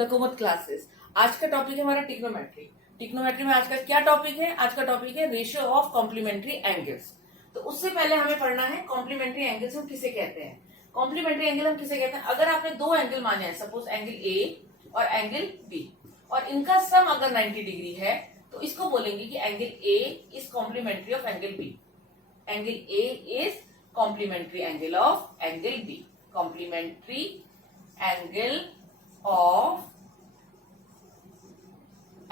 The Kumud classes. आज का topic है हमारा ट्रिग्नोमेट्री। ट्रिग्नोमेट्री में आज का क्या टॉपिक है? आज का टॉपिक है रेशियो ऑफ कॉम्प्लीमेंट्री एंगल्स। तो उससे पहले हमें पढ़ना है कॉम्प्लीमेंट्री एंगल्स हम किसे कहते हैं। कॉम्प्लीमेंट्री एंगल हम किसे कहते हैं? अगर आपने दो एंगल माने हैं, सपोज एंगल ए और एंगल बी, और इनका सम अगर 90 डिग्री है तो इसको बोलेंगे कि angle A is complementary of angle B. Angle A is complementary angle of angle B. Complementary angle of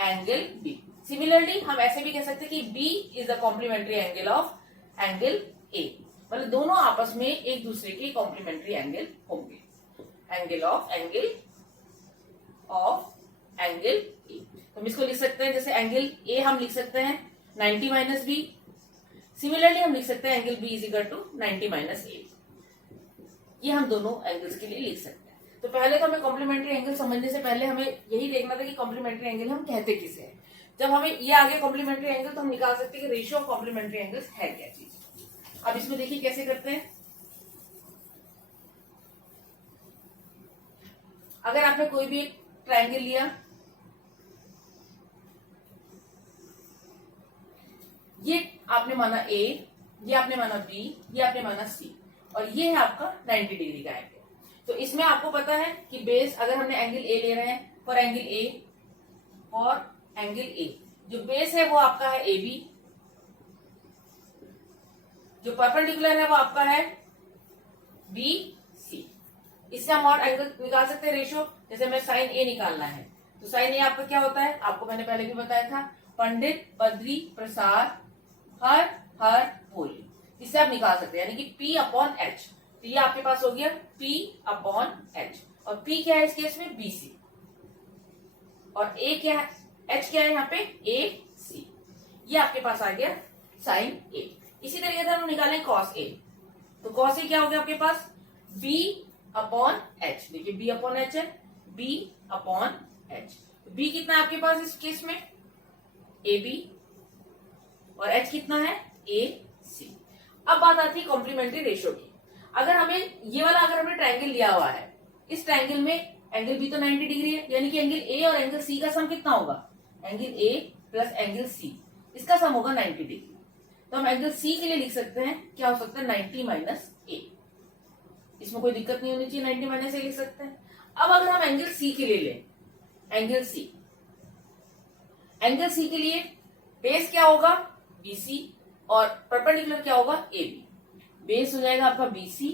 angle B. Similarly हम ऐसे भी कह सकते हैं कि B is the complementary angle of angle A. मतलब दोनों आपस में एक दूसरे के कॉम्प्लीमेंट्री एंगल होंगे। Angle of angle A. तो हम इसको लिख सकते हैं, जैसे एंगल ए हम लिख सकते हैं 90 माइनस बी। सिमिलरली हम लिख सकते हैं angle B is equal to 90 minus A. ये हम दोनों एंगल्स के लिए लिख सकते हैं। तो पहले तो हमें कॉम्प्लीमेंट्री एंगल समझने से पहले हमें यही देखना था कि कॉम्प्लीमेंट्री एंगल हम कहते किसे हैं। जब हमें ये आ गया कॉम्प्लीमेंट्री एंगल तो हम निकाल सकते हैं कि रेशियो ऑफ कॉम्प्लीमेंट्री एंगल्स है क्या चीज। अब इसमें देखिए कैसे करते हैं। अगर आपने कोई भी ट्रायंगल लिया, ये आपने माना ए, ये आपने माना बी, ये आपने माना सी, और ये है आपका 90 डिग्री का एंगल। तो इसमें आपको पता है कि बेस अगर हमने एंगल ए ले रहे हैं फॉर एंगल ए, और एंगल ए जो बेस है वो आपका है ए बी, जो परपेंडिकुलर है वो आपका है बी सी। इससे हम और एंगल निकाल सकते हैं रेशियो। जैसे हमें साइन ए निकालना है तो साइन ए आपका क्या होता है, आपको मैंने पहले भी बताया था, पंडित बद्री प्रसाद हर हर बोले। इससे आप निकाल सकते हैं, यानी कि P अपॉन एच। तो ये आपके पास हो गया P अपॉन एच, और P क्या है इस केस में BC, और A क्या है, H क्या है यहाँ पे AC। ये आपके पास आ गया साइन A। इसी तरीके से हम निकालें कॉस A। तो कॉस A क्या हो गया आपके पास B अपॉन एच। देखिए B अपॉन एच है, B अपॉन एच। B कितना है आपके पास इस केस में AB, और H कितना है AC। अब बात आती है कॉम्प्लीमेंट्री रेशियो की। अगर हमें ये वाला अगर हमने ट्रायंगल लिया हुआ है, इस ट्रायंगल में एंगल बी तो 90 डिग्री है, यानी कि एंगल ए और एंगल सी का सम कितना होगा, angle A plus angle C, इसका सम होगा 90 डिग्री। तो हम एंगल सी के लिए लिख सकते हैं, क्या हो सकता है 90 माइनस ए। इसमें कोई दिक्कत नहीं होनी चाहिए, 90 माइनस ए लिख सकते हैं। अब अगर हम एंगल सी के लिए लें, एंगल सी के लिए बेस क्या होगा BC, और परपेंडिकुलर क्या होगा AB। बेस हो जाएगा आपका BC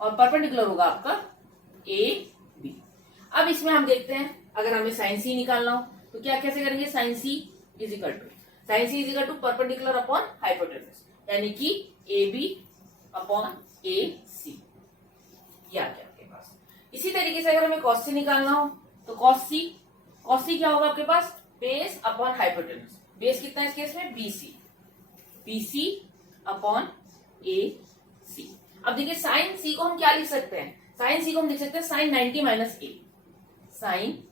और परपेंडिकुलर होगा आपका AB। अब इसमें हम देखते हैं, अगर हमें साइन C निकालना हो तो क्या कैसे करेंगे, sine C is equal to perpendicular upon hypotenuse, यानी कि AB अपॉन AC। ये आ गया आपके पास। इसी तरीके से अगर हमें cos C निकालना हो तो cos C क्या होगा आपके पास, बेस अपॉन हाइपोटेनस। बेस कितना है इस केस में BC अपॉन AC। अब देखिए साइन C को हम क्या लिख सकते हैं, साइन C को हम लिख सकते हैं साइन 90 माइनस ए। साइन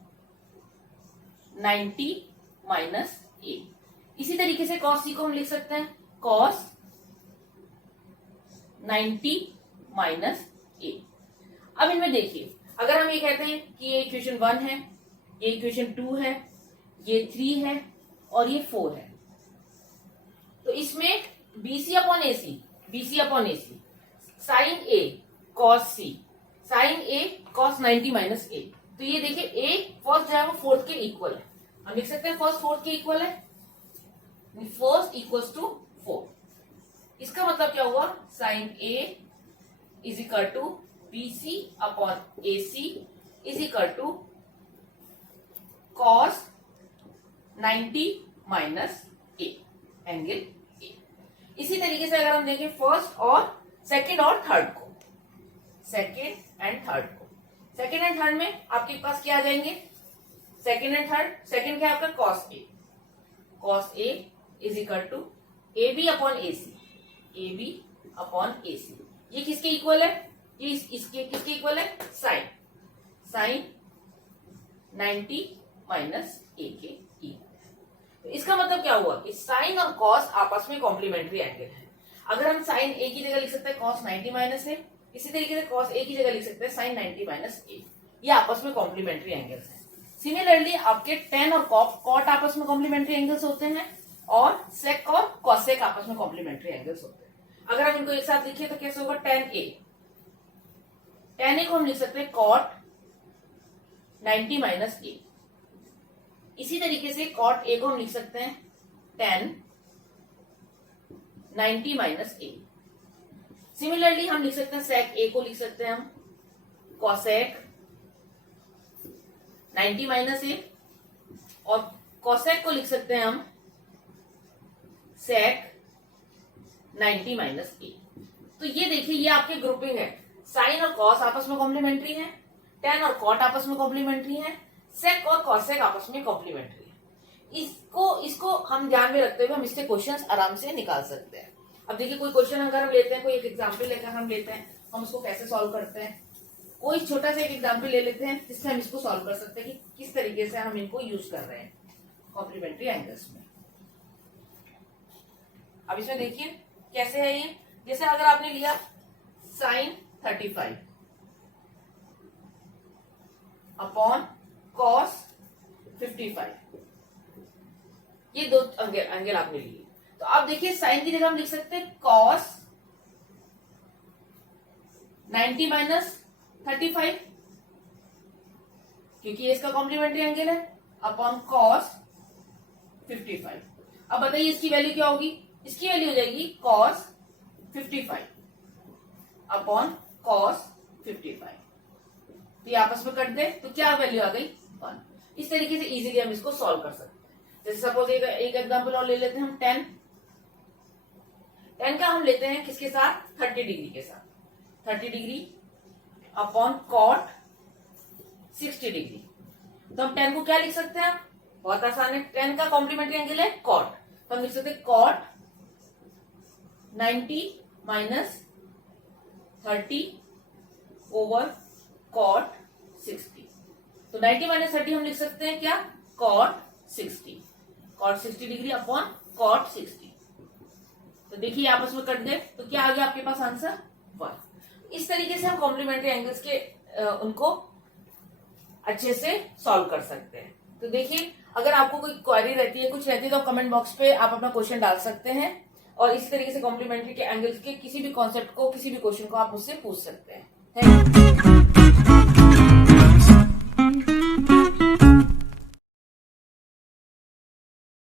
90 माइनस ए। इसी तरीके से cos C को हम लिख सकते हैं cos 90 माइनस ए। अब इनमें देखिए, अगर हम ये कहते हैं कि ये इक्वेशन 1 है, ये इक्वेशन 2 है, ये 3 है और ये 4 है, तो इसमें BC upon AC, sine A cos C, sine A cos 90 minus A। तो ये देखिए A फर्स्ट जो है वो फोर्थ के इक्वल है, हम लिख सकते हैं फर्स्ट फोर्थ के इक्वल है, फर्स्ट इक्वल्स टू 4। इसका मतलब क्या हुआ, sine A is equal to BC upon AC is equal to cos 90 minus A, angle A। इसी तरीके से अगर हम देखें फर्स्ट और सेकंड और थर्ड को, सेकंड एंड थर्ड में आपके पास क्या आ जाएंगे, सेकंड एंड थर्ड। सेकंड क्या है आपका cos A is equal to AB upon AC। ये किसके इक्वल है, ये इसके किसके इक्वल है, साइन 90 माइनस A के इक्वल। तो इसका मतलब क्या हुआ कि साइन और कॉस आपस में कॉम्प्लीमेंट्री एंगल है। अगर हम साइन ए की जगह लिख सकते हैं कॉस 90 माइनस ए, इसी तरीके से कॉस ए की जगह लिख सकते हैं साइन 90 माइनस ए। ये आपस में कॉम्प्लीमेंट्री एंगल्स हैं। सिमिलरली आपके टेन और कॉट आपस में कॉम्प्लीमेंट्री एंगल्स होते हैं और सेक और कॉसेक आपस में कॉम्प्लीमेंट्री एंगल्स होते हैं। अगर हम इनको एक साथ लिखिए तो कैसे होगा, टेन ए को हम लिख सकते हैं कॉट 90 माइनस ए। इसी तरीके से कॉट ए को हम लिख सकते हैं टेन 90 माइनस ए। सिमिलरली हम लिख सकते हैं सेक ए को लिख सकते हैं हम कॉसेक 90 माइनस ए, और कॉसेक को लिख सकते हैं हम सेक 90 माइनस ए। तो ये देखिए, ये आपकी ग्रुपिंग है। साइन और कॉस आपस में कॉम्प्लीमेंट्री है, टेन और कॉट आपस में कॉम्प्लीमेंट्री है, सेक और कॉसेक आपस में कॉम्प्लीमेंट्री है। इसको हम ध्यान में रखते हुए हम इससे क्वेश्चंस आराम से निकाल सकते हैं। अब देखिए, कोई क्वेश्चन अगर हम लेते हैं, कोई एक एग्जाम्पल लेकर हम लेते हैं, हम उसको कैसे सॉल्व करते हैं। कोई छोटा सा एक एग्जाम्पल ले लेते हैं जिससे हम इसको सॉल्व कर सकते हैं कि किस तरीके से हम इनको यूज कर रहे हैं कॉम्प्लीमेंट्री एंगल्स में। अब इसमें देखिए कैसे है ये। जैसे अगर आपने लिया साइन 35 अपॉन कॉस 55, ये दो एंगल आपने लिए। तो अब देखिए, साइन की जगह हम लिख सकते हैं कॉस 90 माइनस 35, क्योंकि ये इसका कॉम्प्लीमेंट्री एंगल है, अपॉन कॉस 55। अब बताइए इसकी वैल्यू क्या होगी, इसकी वैल्यू हो जाएगी कॉस 55 अपॉन कॉस 55। तो ये आपस में कट दे तो क्या वैल्यू आ गई 1। इस तरीके से इजीली हम इसको सॉल्व कर सकते हैं। जैसे सपोज एक एग्जांपल और ले लेते हैं हम 10 का हम लेते हैं किसके साथ, 30 डिग्री के साथ। 30 डिग्री अपॉन कॉट 60 डिग्री। तो हम 10 को क्या लिख सकते हैं, बहुत आसान है। 10 का कॉम्प्लीमेंट्री एंगल है कॉट, तो हम लिख सकते हैं कॉट 90 माइनस 30 ओवर कॉट 60। तो 90 माइनस 30 हम लिख सकते हैं क्या, कॉट 60 डिग्री अपॉन कॉट 60। तो देखिए आपस में कट गए तो क्या आ गया आपके पास आंसर 1। इस तरीके से हम कॉम्प्लीमेंट्री एंगल्स के उनको अच्छे से सॉल्व कर सकते हैं। तो देखिए, अगर आपको कोई क्वेरी रहती है, कुछ रहती है, तो कमेंट बॉक्स पे आप अपना क्वेश्चन डाल सकते हैं और इसी तरीके से कॉम्प्लीमेंट्री के एंगल्स के किसी भी कॉन्सेप्ट को, किसी भी क्वेश्चन को आप मुझसे पूछ सकते हैं। Thank you.